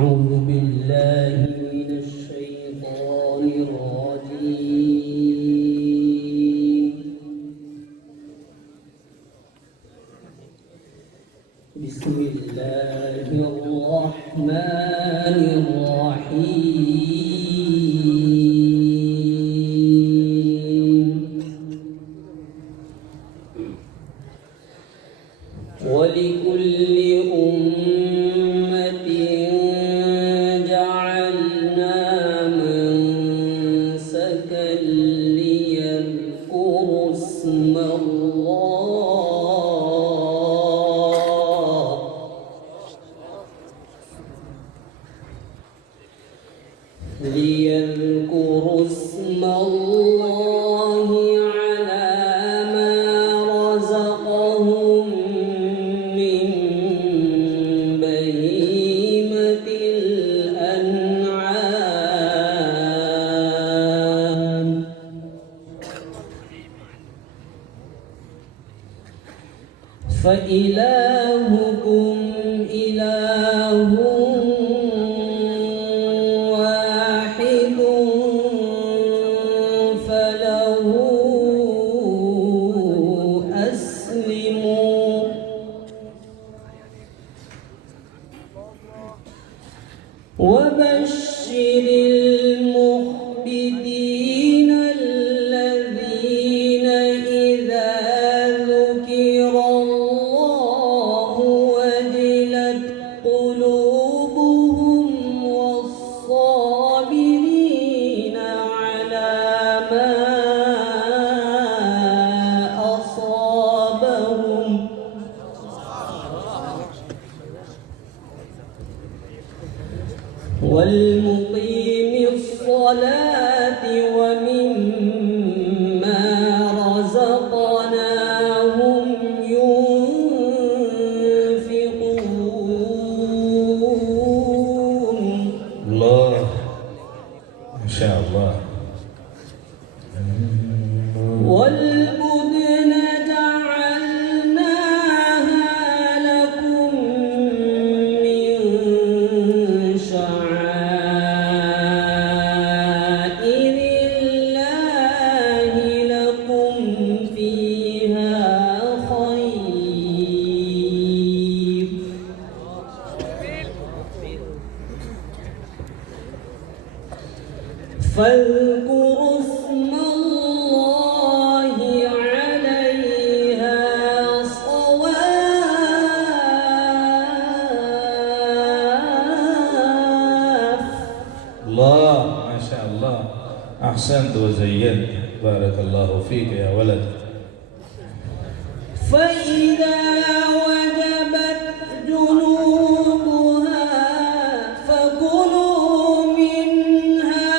أعوذ بالله من الشيطان الرجيم. بسم الله الرحمن الرحيم. ولكل أمة جعلنا منسكا ليذكروا اسم الله على ما رزقهم من بهيمة الأنعام. فإلهكم إله واحد فله أسلموا. وبشر المخبتين الذين إذا ذكر الله وجلت قلوبهم والصابرين على ما أصابهم والمقيم الصلاة ومما رزقناهم ينفقون. الله ما شاء الله. والبدن جعلناها لكم من شعائر الله لكم فيها خير. فاذكروا اسم الله عليها صواف. الله ما شاء الله. أحسنت وزينت. بارك الله فيك يا ولد. فإذا وجبت جنوبها فكلوا منها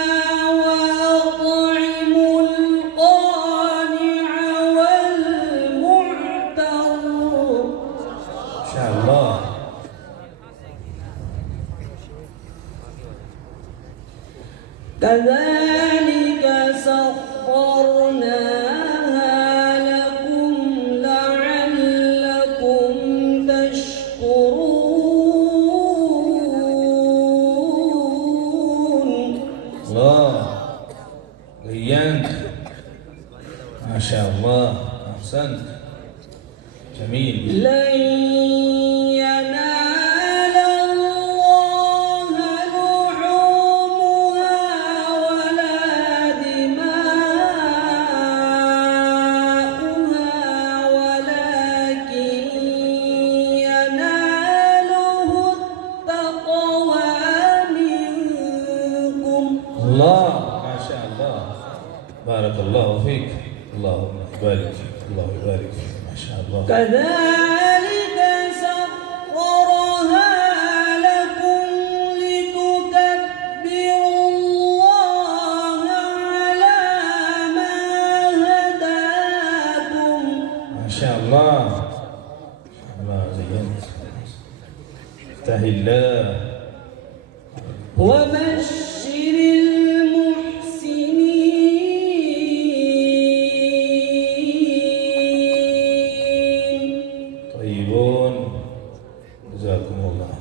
وأطعموا القانع والمعتر. ما شاء الله. كذلك سخرناها لكم لعلكم تشكرون. الله زينت. ما شاء الله. أحسنت. جميل. لن ينال الله لحومها ولا دماؤها ولكن يناله التقوى منكم. الله ما شاء الله. بارك الله فيك. اللهم بارك فيك. الله يبارك فيك. ما شاء الله. كذلك سخرها لكم لتكبروا الله على ما هداكم. ما شاء الله. ما شاء الله زينت. افتح الله. وبشر المحسنين. طيبون. جزاكم الله.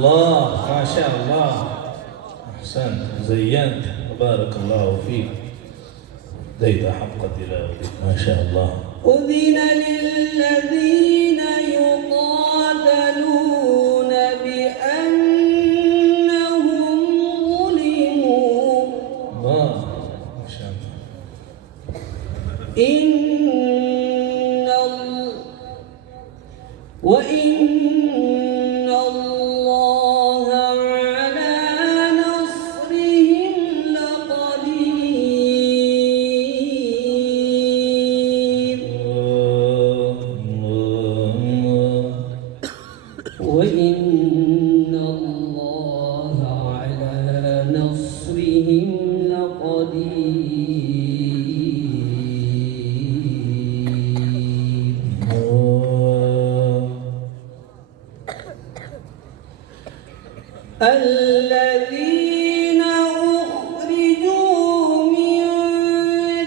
الله ما شاء الله أحسنت زينت بارك الله فيك زيد حق تلاوتك ما شاء الله. أذن للذين يقاتلون بأنهم ظلموا الله ما شاء الله. وإن الله على نصرهم لقدير وإن الله على نصرهم لقدير. الذين أخرجوا من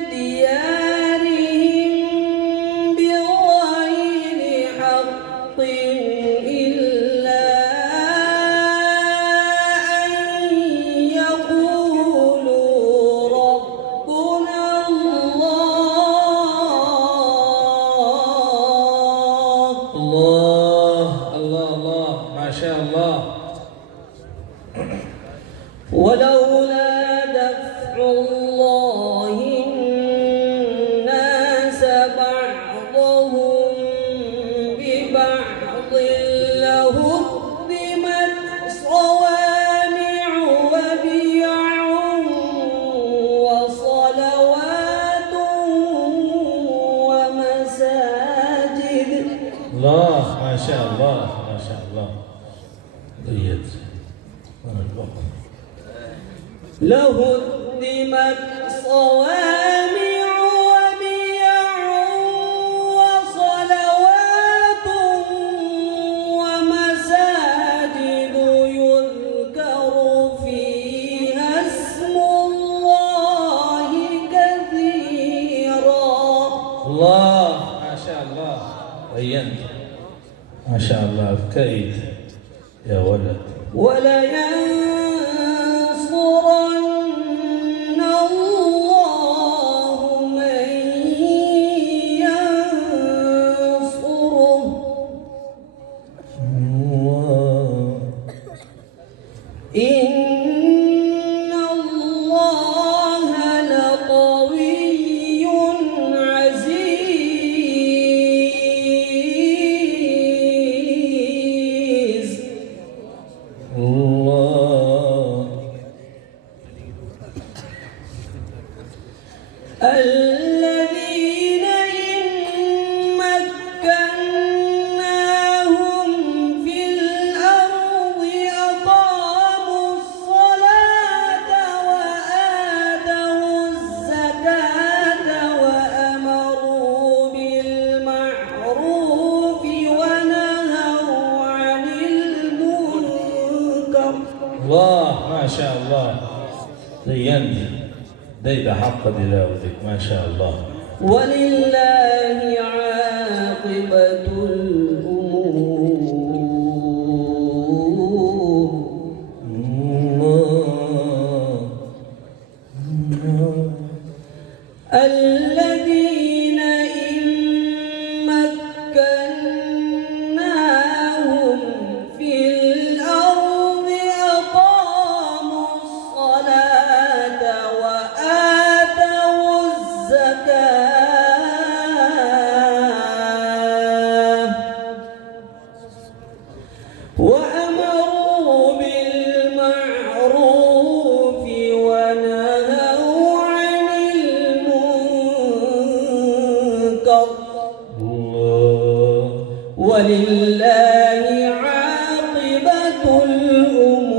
ديارهم بغير حق إلا أن يقولوا ربنا الله. الله الله الله ما شاء الله. ولولا دفع الله الناس بعضهم ببعض لهدمت صوامع وبيع وصلوات ومساجد. الله ما شاء الله ما شاء الله. جيد وانا الوقت. لهدمت صوامع وبيع وصلوات ومساجد يذكر فيها اسم الله كثيرا. الله ما شاء الله. بينت ما شاء الله. كيد يا ولد. ولينصرن الله من ينصره. إن الله لقوي عزيز. الله الذين إن مكناهم في الأرض أقاموا الصلاة وآتوا الزكاة وأمروا بالمعروف ونهوا عن المنكر. الله ما شاء الله. زينت زيد حق تلاوتك ما شاء الله. ولله عاقبة الأمور. الذين إن مكناهم في الأرض أقاموا الصلاة وآتوا الزكاة وأمروا بالمعروف ونهوا عن المنكر. الله ولله عاقبة الأمور.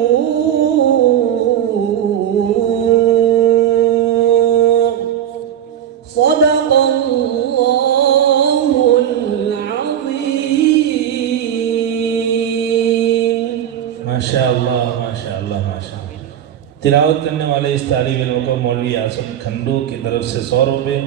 صدق الله العظيم. ما شاء الله ما شاء الله ما شاء الله. तिलावत करने वाले इस तालिब इल्म को मौलवी आसम खंडू की तरफ से 100 रुपये